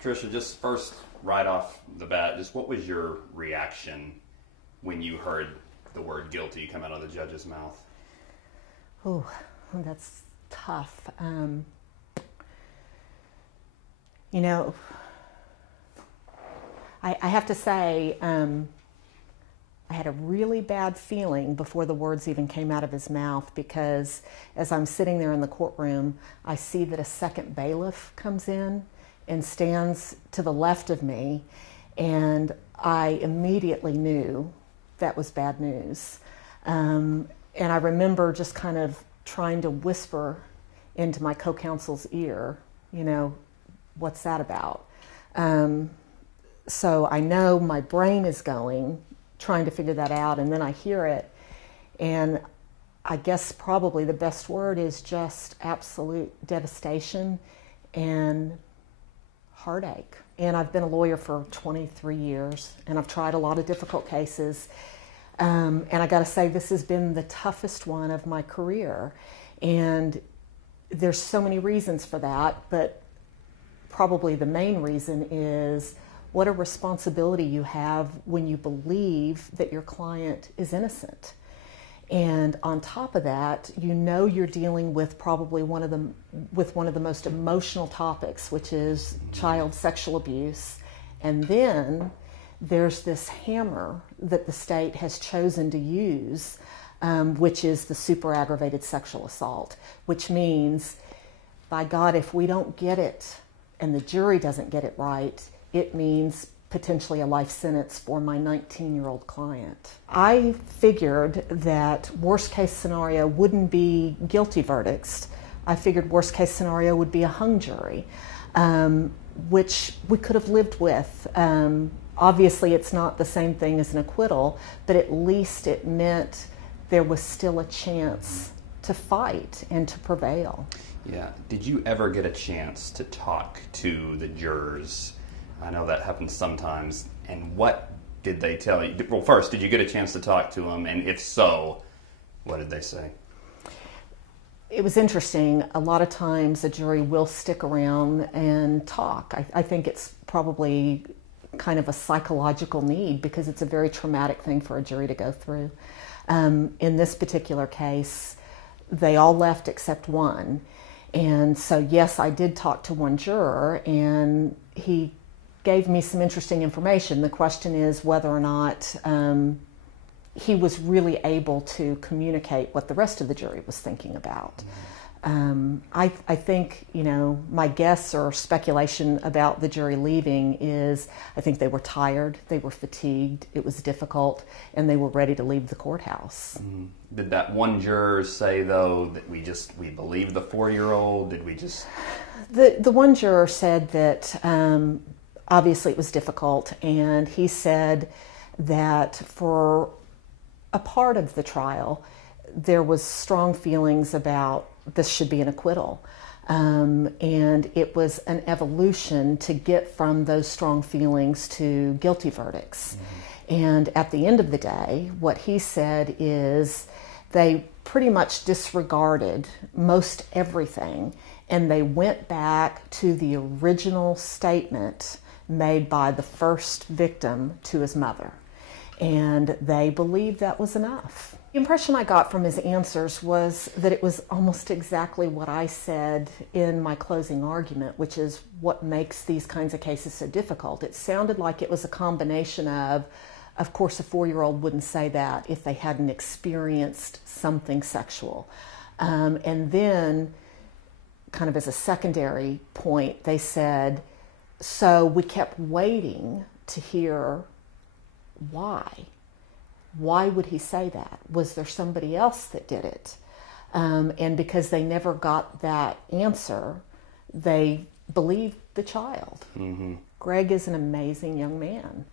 Patricia, just first, right off the bat, just what was your reaction when you heard the word guilty come out of the judge's mouth? Oh, that's tough. You know, I have to say, I had a really bad feeling before the words even came out of his mouth, because as I'm sitting there in the courtroom, I see that a second bailiff comes in and stands to the left of me, and I immediately knew that was bad news. And I remember just kind of trying to whisper into my co-counsel's ear, you know, what's that about? So I know my brain is going, trying to figure that out, and then I hear it, and I guess probably the best word is just absolute devastation and heartache. And I've been a lawyer for 23 years, and I've tried a lot of difficult cases, and I gotta say, this has been the toughest one of my career, and there's so many reasons for that, but probably the main reason is what a responsibility you have when you believe that your client is innocent. And on top of that, you know you're dealing with probably one of the most emotional topics, which is child sexual abuse. And then there's this hammer that the state has chosen to use, which is the super aggravated sexual assault, which means, by God, if we don't get it and the jury doesn't get it right, it means potentially a life sentence for my 19-year-old client. I figured that worst case scenario wouldn't be guilty verdicts. I figured worst case scenario would be a hung jury, which we could have lived with. Obviously it's not the same thing as an acquittal, but at least it meant there was still a chance to fight and to prevail. Yeah. Did you ever get a chance to talk to the jurors? I know that happens sometimes. And what did they tell you? Well, first, did you get a chance to talk to them? And if so, what did they say? It was interesting. A lot of times a jury will stick around and talk. I think it's probably kind of a psychological need, because it's a very traumatic thing for a jury to go through. In this particular case, they all left except one. And so, yes, I did talk to one juror, and he gave me some interesting information. The question is whether or not he was really able to communicate what the rest of the jury was thinking about. I think, you know, my guess or speculation about the jury leaving is I think they were tired, they were fatigued, it was difficult, and they were ready to leave the courthouse. Did that one juror say, though, that we believe the 4-year-old? Did we just... The one juror said that obviously it was difficult, and he said that for a part of the trial there was strong feelings about this should be an acquittal, and it was an evolution to get from those strong feelings to guilty verdicts. And at the end of the day, what he said is they pretty much disregarded most everything, and they went back to the original statement made by the first victim to his mother. And they believed that was enough. The impression I got from his answers was that it was almost exactly what I said in my closing argument, which is what makes these kinds of cases so difficult. It sounded like it was a combination of course, a 4-year-old wouldn't say that if they hadn't experienced something sexual. And then, kind of as a secondary point, they said, so we kept waiting to hear why. Why would he say that? Was there somebody else that did it? And because they never got that answer, they believed the child. Greg is an amazing young man.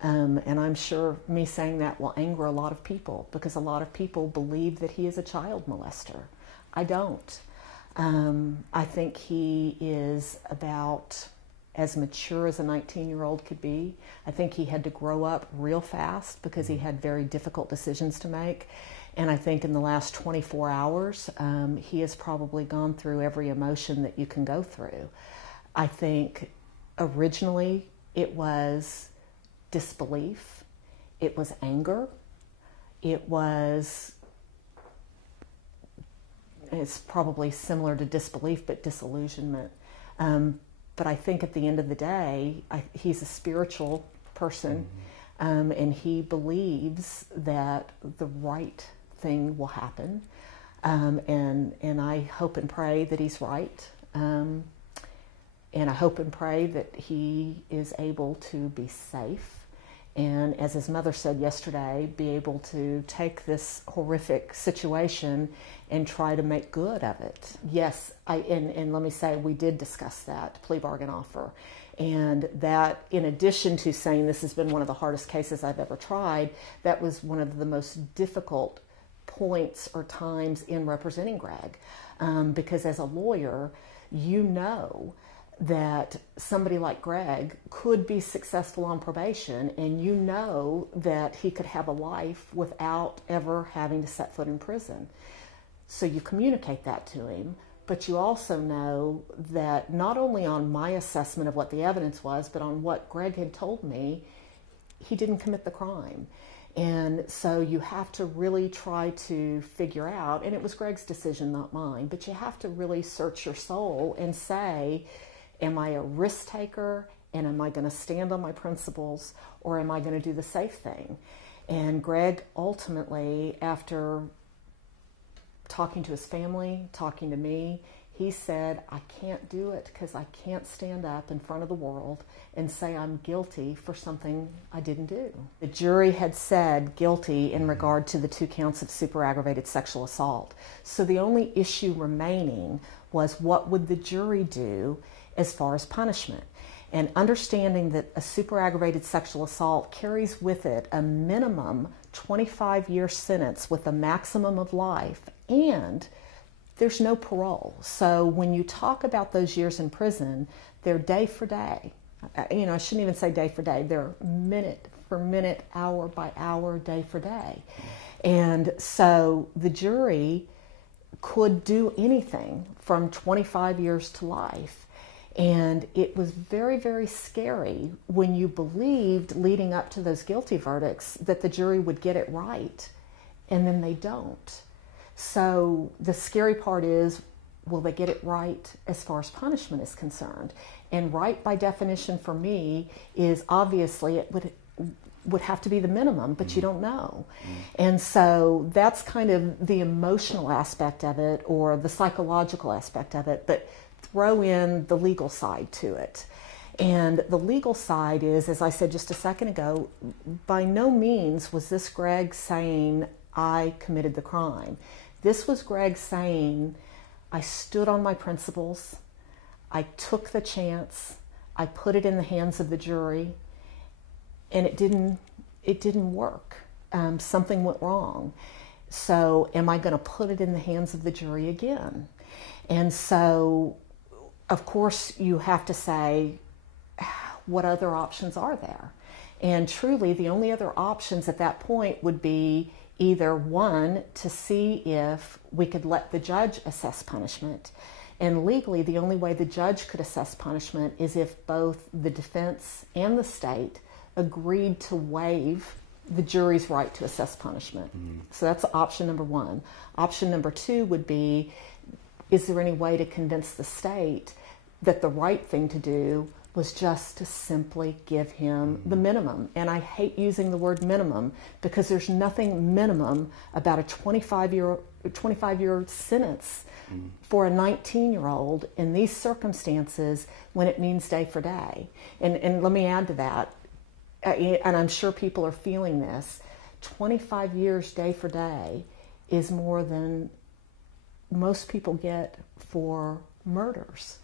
And I'm sure me saying that will anger a lot of people, because a lot of people believe that he is a child molester. I don't. I think he is about as mature as a 19-year-old could be. I think he had to grow up real fast because he had very difficult decisions to make. And I think in the last 24 hours, he has probably gone through every emotion that you can go through. I think Originally, it was disbelief, it was anger, it's probably similar to disbelief, but disillusionment. But I think at the end of the day, he's a spiritual person, and he believes that the right thing will happen. And I hope and pray that he's right. And I hope and pray that he is able to be safe. And as his mother said yesterday, be able to take this horrific situation and try to make good of it. Yes, and let me say, we did discuss that plea bargain offer. And that, in addition to saying this has been one of the hardest cases I've ever tried, that was one of the most difficult points or times in representing Greg. Because as a lawyer, you know that somebody like Greg could be successful on probation, and you know that he could have a life without ever having to set foot in prison. So you communicate that to him, but you also know that not only on my assessment of what the evidence was, but on what Greg had told me, he didn't commit the crime. And so you have to really try to figure out, and it was Greg's decision, not mine, but you have to really search your soul and say, am I a risk taker, and am I going to stand on my principles, or am I going to do the safe thing? And Greg ultimately, after talking to his family, talking to me, he said, I can't do it because I can't stand up in front of the world and say I'm guilty for something I didn't do. The jury had said guilty in regard to the 2 counts of super aggravated sexual assault. So the only issue remaining was, what would the jury do as far as punishment? And understanding that a super aggravated sexual assault carries with it a minimum 25-year sentence with a maximum of life, and there's no parole. So when you talk about those years in prison, they're day for day. I shouldn't even say day for day. They're minute for minute, hour by hour, day for day. And so the jury could do anything from 25 years to life. And it was very, very scary when you believed, leading up to those guilty verdicts, that the jury would get it right, and then they don't. So the scary part is, will they get it right as far as punishment is concerned? And right, by definition for me, is obviously it would have to be the minimum, but you don't know. And so that's kind of the emotional aspect of it, or the psychological aspect of it, but throw in the legal side to it. And the legal side is, as I said just a second ago, by no means was this Greg saying, I committed the crime. This was Greg saying, I stood on my principles, I took the chance, I put it in the hands of the jury, and it didn't work. Something went wrong. So am I going to put it in the hands of the jury again? And so, of course, you have to say, what other options are there? And truly, the only other options at that point would be either, one, to see if we could let the judge assess punishment. And legally, the only way the judge could assess punishment is if both the defense and the state agreed to waive the jury's right to assess punishment. So that's option number one. Option number two would be, is there any way to convince the state that the right thing to do was just to simply give him the minimum? And I hate using the word minimum, because there's nothing minimum about a 25-year sentence for a 19-year-old in these circumstances, when it means day for day. And let me add to that, and I'm sure people are feeling this, 25 years day for day is more than most people get for murders.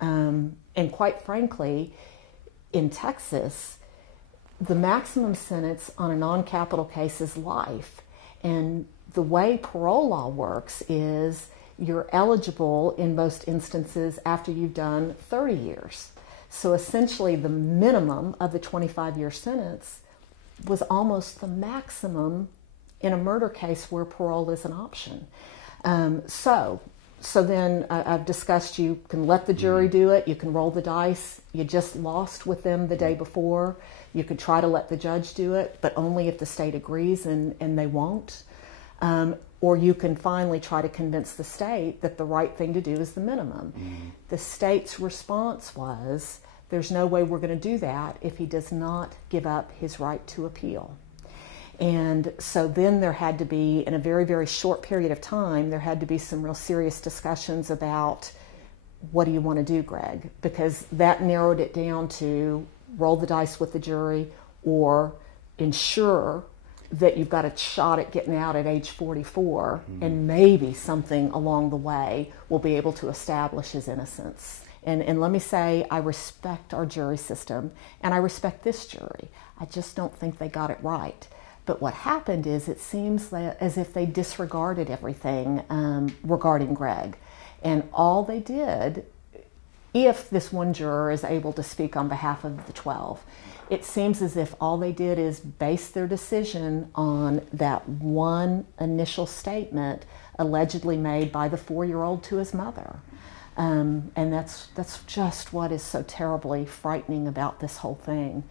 And quite frankly, in Texas, the maximum sentence on a non-capital case is life. And the way parole law works is you're eligible in most instances after you've done 30 years. So essentially the minimum of the 25-year sentence was almost the maximum in a murder case where parole is an option. So So then I've discussed you can let the jury do it, you can roll the dice, you just lost with them the day before, you could try to let the judge do it, but only if the state agrees and they won't. Or you can finally try to convince the state that the right thing to do is the minimum. The state's response was, there's no way we're going to do that if he does not give up his right to appeal. And so then there had to be, in a very, very short period of time, there had to be some real serious discussions about, what do you want to do, Greg? Because that narrowed it down to roll the dice with the jury or ensure that you've got a shot at getting out at age 44, and maybe something along the way will be able to establish his innocence. And let me say, I respect our jury system, and I respect this jury. I just don't think they got it right. But what happened is, it seems as if they disregarded everything regarding Greg. And all they did, if this one juror is able to speak on behalf of the 12, it seems as if all they did is base their decision on that one initial statement allegedly made by the 4-year-old to his mother. And that's just what is so terribly frightening about this whole thing.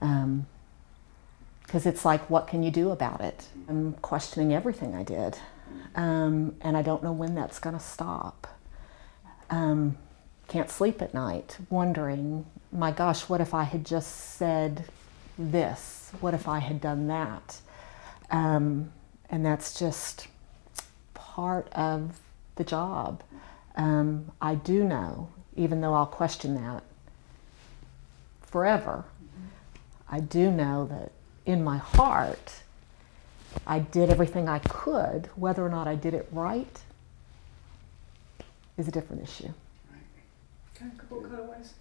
Because it's like, what can you do about it? I'm questioning everything I did. And I don't know when that's going to stop. Can't sleep at night, wondering, my gosh, what if I had just said this? What if I had done that? And that's just part of the job. I do know, even though I'll question that forever, I do know that in my heart, I did everything I could. Whether or not I did it right is a different issue. Got a couple of cutaways.